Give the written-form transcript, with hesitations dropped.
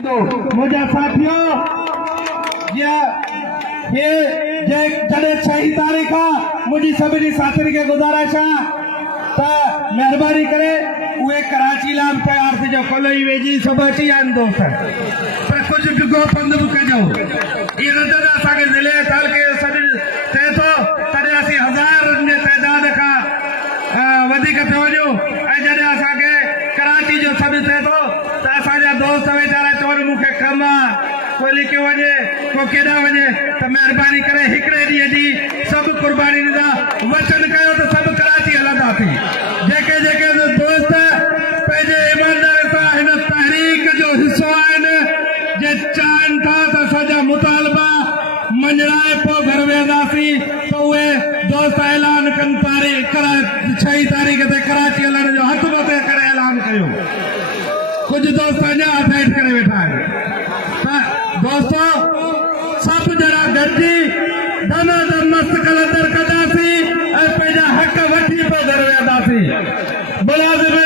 मुझे साथियों ये जड़े 6 तारीख मुझी सभी साथी के गुजारिश मेहरबानी करे उहे कराची लाम तैयार थी जो कल ही वेजी सब अची आन दोस्त पर कुछ डिगो पंद बि कजो ये नजर असांखे ज़िले तालुके सॼे थिए थो तॾहिं असीं हज़ारनि जे तइदाद खां वधीक थियो वञूं ऐं जॾहिं असांखे कराची जो सॾु थिए थो त असांजा दोस्त वीचारा चवनि मूंखे कमु आहे कोई लिखियो वञे को केॾां वञे त महिरबानी करे हिकिड़े ॾींहं जी सभु क़ुर्बानी ॾींदा वचन कयो त सभु कराची हलंदासीं जेके जेके दोस्त पंहिंजे ईमानदारी सां हिन तहरीक जो हिसो आहिनि जे चाहिनि था त असांजा मुतालबा मंझराए पोइ घर वेंदासीं त उहे दोस्त ऐलान कनि 6 तारीख़ ते कराची हलण जो हथ मथे करे ऐलान कयो कुछ दोस्त अञा हथ हेठि करे वेठा आहिनि त दोस्तों सभु ॼणा गॾिजी दमादम मस्त कलंदर कंदासीं ऐं पंहिंजा हक़ वठी पोइ घर वेंदासीं मुलाज़िम